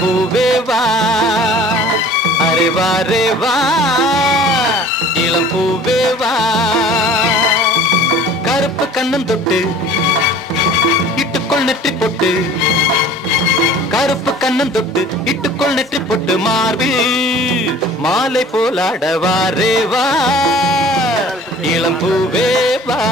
பூவே வா அரே வா ரே வா இளம் பூவே வா கருப்பு கண்ணம் தொட்டு இட்டுக்கொள் நெற்றி பொட்டு கருப்பு கண்ணம் தொட்டு இட்டுக்கொள் நெற்றி பொட்டு மார்பில் மாலை போலாட வா ரே வா இளம் பூவே வா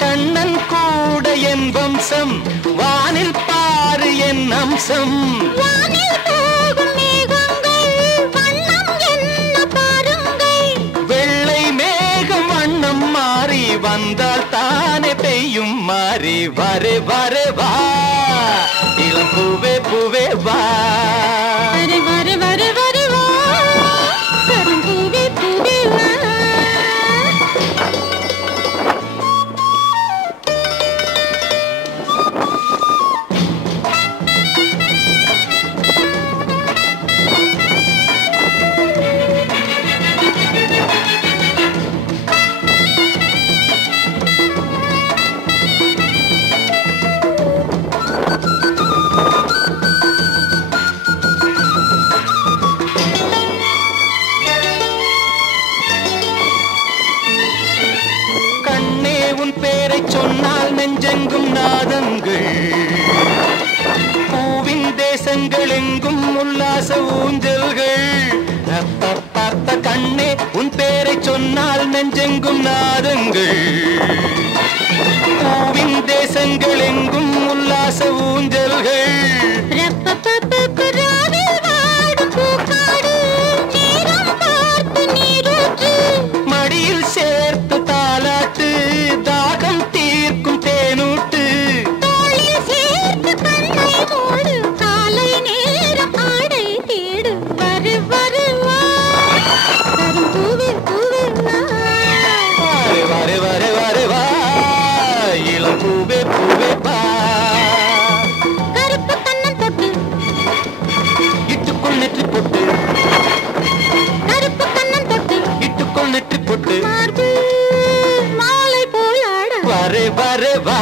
கண்ணன் கூட என் வம்சம் வானில் பாரு என் அம்சம் வெள்ளை மேகம் வண்ணம் மாறி வந்தால் தானே பெய்யும் மாறி வரே வரே வா இளம் பூவே பூவே வா வரே வரே வரே வா பூவே பூவே வா பேரை சொன்னால் நெஞ்செங்கும் நாதங்கள் பூவின் தேசங்கள் எங்கும் உல்லாச ஊஞ்சல்கள் பார்த்த கண்ணே உன் பேரை சொன்னால் நெஞ்செங்கும் நாதங்கள் பூவின் தேசங்கள் எங்கும் உல்லாச ஊஞ்சல்கள் மடியில் சேர்த்து தாலாட்டு தாகம் தீர்க்கும் தேனூட்டு காலை நேரம் ஆடை தேடு வரு வருவா பூவே பூவே வரு வரு வரு வா இளம் பூவே பூவே வா கருப்பு கண்ணம் தொட்டு இட்டுக்குள் நெற்றி பொட்டு கருப்பு கண்ணம் தொட்டு இட்டுக்குள் நெற்றி பொட்டு மாலை போலாட வரே வரே வா